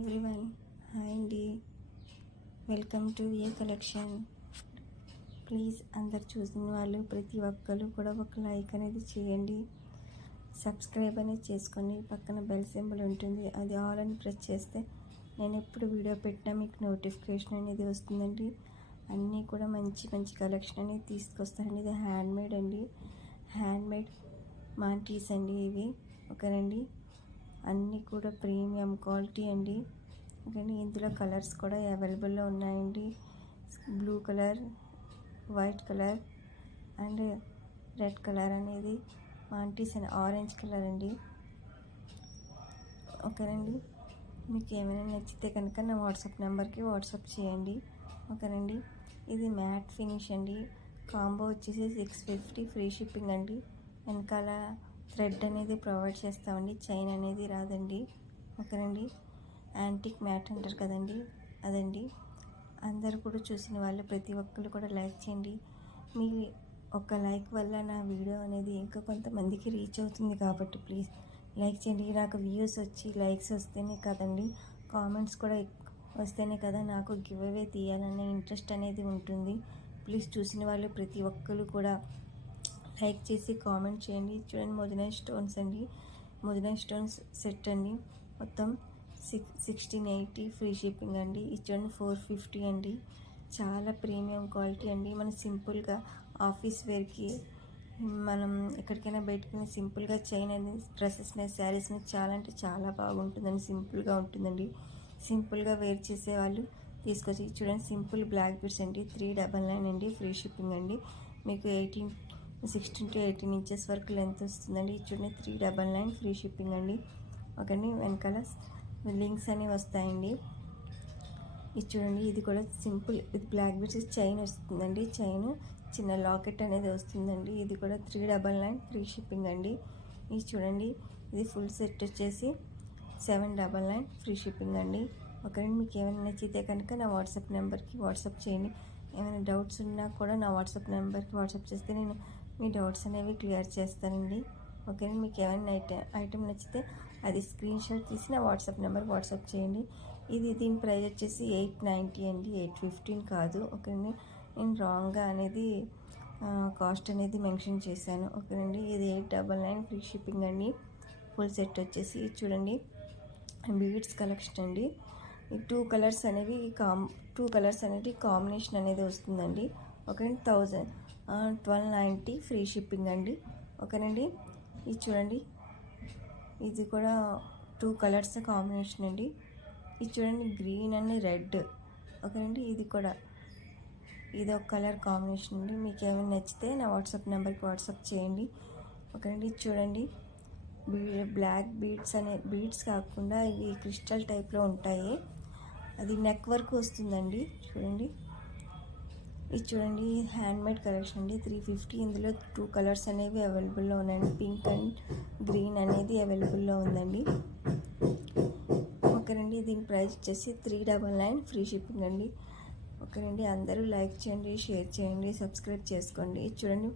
Everyone, hi అండి. Welcome to A collection. Please అందరు చూసిన వాళ్ళు ప్రతి ఒక్కరు కూడా ఒక లైక్ అనేది చేయండి, సబ్స్క్రైబ్ అనేది చేసుకోండి. పక్కన బెల్ సింబల్ ఉంటుంది, అది ఆల్ అని ప్రెస్ చేస్తే నేను ఎప్పుడు వీడియో పెట్టినా మీకు నోటిఫికేషన్ అనేది వస్తుందండి. అన్నీ కూడా మంచి మంచి కలెక్షన్ అనేది తీసుకొస్తానండి. ఇది హ్యాండ్మేడ్ అండి, హ్యాండ్మేడ్ మాంటీస్ అండి ఇవి. ఓకేనండి, అన్నీ కూడా ప్రీమియం క్వాలిటీ అండి. ఓకేనండి, ఇందులో కలర్స్ కూడా అవైలబుల్లో ఉన్నాయండి. Blue colour, white colour and red colour అనేది మాంటీస్ అండ్ ఆరెంజ్ కలర్ అండి. ఓకేనండి, మీకు ఏమైనా నచ్చితే కనుక నా వాట్సాప్ నెంబర్కి వాట్సాప్ చేయండి. ఓకేనండి, ఇది మ్యాట్ ఫినిష్ అండి. కాంబో వచ్చేసి 650 ఫ్రీ షిప్పింగ్ అండి. వెనకాల థ్రెడ్ అనేది ప్రొవైడ్ చేస్తామండి, చైన్ అనేది రాదండి. ఓకేనండి, యాంటిక్ మ్యాట్ అంటారు కదండి, అదండి. అందరూ కూడా చూసిన వాళ్ళు ప్రతి ఒక్కరు కూడా లైక్ చేయండి. మీ ఒక లైక్ వల్ల నా వీడియో అనేది ఇంకా కొంతమందికి రీచ్ అవుతుంది కాబట్టి ప్లీజ్ లైక్ చేయండి. నాకు వ్యూస్ వచ్చి లైక్స్ వస్తేనే కదండి, కామెంట్స్ కూడా వస్తేనే కదా నాకు గివ్ అవే తీయాలనే ఇంట్రెస్ట్ అనేది ఉంటుంది. ప్లీజ్ చూసిన వాళ్ళు ప్రతి ఒక్కరు కూడా లైక్ చేసి కామెంట్ చేయండి. చూడండి, మొదనై స్టోన్స్ అండి, మొదనై స్టోన్స్ సెట్ అండి. మొత్తం 1680 ఫ్రీ షిప్పింగ్ అండి. ఇది చూడండి 450 అండి. చాలా ప్రీమియం క్వాలిటీ అండి. మనం సింపుల్గా ఆఫీస్ వేర్కి, మనం ఎక్కడికైనా బయటకుని సింపుల్గా చైన్ అనేది డ్రెస్సెస్ మీద, శారీస్ మీద చాలా అంటే చాలా బాగుంటుందండి. సింపుల్గా ఉంటుందండి. సింపుల్గా వేర్ చేసే వాళ్ళు తీసుకొచ్చి చూడండి. సింపుల్ బ్లాక్ బీడ్స్ అండి, 399 అండి. ఫ్రీ షిప్పింగ్ అండి. మీకు 16 to 18 ఇంచెస్ వరకు లెంత్ వస్తుందండి. చూడండి 399 ఫ్రీ షిప్పింగ్ అండి. ఓకేండి, వెనకాల లింక్స్ అనేవి వస్తాయండి. ఇది చూడండి, ఇది కూడా సింపుల్, ఇది బ్లాక్ బీడ్స్ చైన్ వస్తుందండి. చైన్ చిన్న లాకెట్ అనేది వస్తుందండి. ఇది కూడా 399 ఫ్రీ షిప్పింగ్ అండి. ఇది చూడండి, ఇది ఫుల్ సెట్ వచ్చేసి 799 ఫ్రీ షిప్పింగ్ అండి. ఓకేనండి, మీకు ఏమైనా నచ్చితే కనుక నా వాట్సాప్ నెంబర్కి వాట్సాప్ చేయండి. ఏమైనా డౌట్స్ ఉన్నా కూడా నా వాట్సాప్ నెంబర్కి వాట్సాప్ చేస్తే నేను మీ డౌట్స్ అనేవి క్లియర్ చేస్తానండి. ఓకేనండి, మీకు ఏమైనా ఐటెం నచ్చితే అది స్క్రీన్ షాట్ తీసి నా వాట్సాప్ నెంబర్కి వాట్సాప్ చేయండి. దీని ప్రైస్ వచ్చేసి 890 అండి, 815 కాదు. ఓకేనండి, నేను రాంగ్గా అనేది కాస్ట్ అనేది మెన్షన్ చేశాను. ఓకేనండి, ఇది 899 ఫ్రీ షిప్పింగ్ అండి. ఫుల్ సెట్ వచ్చేసి చూడండి, బీడ్స్ కలెక్షన్ అండి. ఈ 2 కలర్స్ అనేవి కాంబినేషన్ అనేది వస్తుందండి. ఓకేనండి, 1290 ఫ్రీ షిప్పింగ్ అండి. ఓకేనండి, ఇది చూడండి, ఇది కూడా 2 కలర్స్ కాంబినేషన్ అండి. ఇది చూడండి, గ్రీన్ అండ్ రెడ్. ఓకేనండి, ఇది కూడా ఇది ఒక కలర్ కాంబినేషన్ అండి. మీకు ఏమైనా నచ్చితే నా వాట్సాప్ నెంబర్కి వాట్సాప్ చేయండి. ఓకేనండి, ఇది చూడండి, బ్లాక్ బీడ్స్ కాకుండా ఇవి క్రిస్టల్ టైప్లో ఉంటాయి. అది నెక్ వర్క్ వస్తుందండి. చూడండి, ఇది చూడండి, హ్యాండ్మేడ్ కలెక్షన్ అండి. 350. ఇందులో 2 కలర్స్ అనేవి అవైలబుల్లో ఉన్నాయండి. పింక్ అండ్ గ్రీన్ అనేది అవైలబుల్లో ఉందండి. ఓకేనండి, దీని ప్రైస్ వచ్చేసి 399 ఫ్రీ షిప్పింగ్ అండి. ఓకేనండి, అందరూ లైక్ చేయండి, షేర్ చేయండి, సబ్స్క్రైబ్ చేసుకోండి. చూడండి,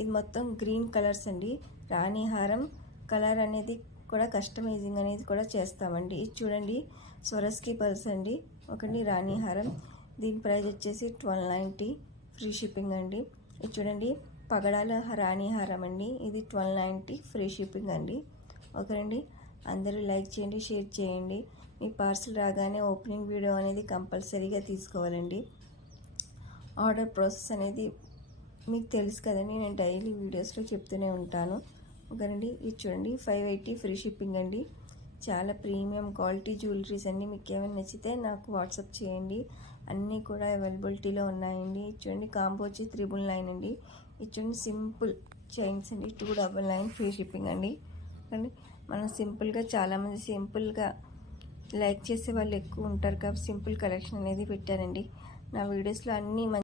ఇది మొత్తం గ్రీన్ కలర్స్ అండి. రాణిహారం కలర్ అనేది కూడా కస్టమైజింగ్ అనేది కూడా చేస్తామండి. ఇది చూడండి, స్వరస్కి పల్స్ అండి. ఓకేండి, రాణిహారం. దీని ప్రైస్ వచ్చేసి 1290 ఫ్రీ షిప్పింగ్ అండి. ఇది చూడండి, పగడాల రాణిహారం అండి. ఇది 1290 ఫ్రీ షిప్పింగ్ అండి. ఓకేనండి, అందరూ లైక్ చేయండి, షేర్ చేయండి. మీ పార్సిల్ రాగానే ఓపెనింగ్ వీడియో అనేది కంపల్సరీగా తీసుకోవాలండి. ఆర్డర్ ప్రాసెస్ అనేది మీకు తెలుసు కదండి, నేను డైలీ వీడియోస్లో చెప్తూనే ఉంటాను. ఓకేనండి, ఇది చూడండి 580 ఫ్రీ షిప్పింగ్ అండి. చాలా ప్రీమియం క్వాలిటీ జ్యువెలరీస్ అండి. మీకు ఏమైనా నచ్చితే నాకు వాట్సాప్ చేయండి. అన్నీ కూడా అవైలబిలిటీలో ఉన్నాయండి. చూడండి, కాంబో వచ్చి 399 అండి. ఇది చూడండి, సింపుల్ చైన్స్ అండి, 299 ఫ్రీ షిప్పింగ్ అండి. కానీ మనం సింపుల్గా, చాలామంది సింపుల్గా లైక్ చేసే వాళ్ళు ఎక్కువ ఉంటారు కాబట్టి సింపుల్ కలెక్షన్ అనేది పెట్టారండి. నా వీడియోస్లో అన్నీ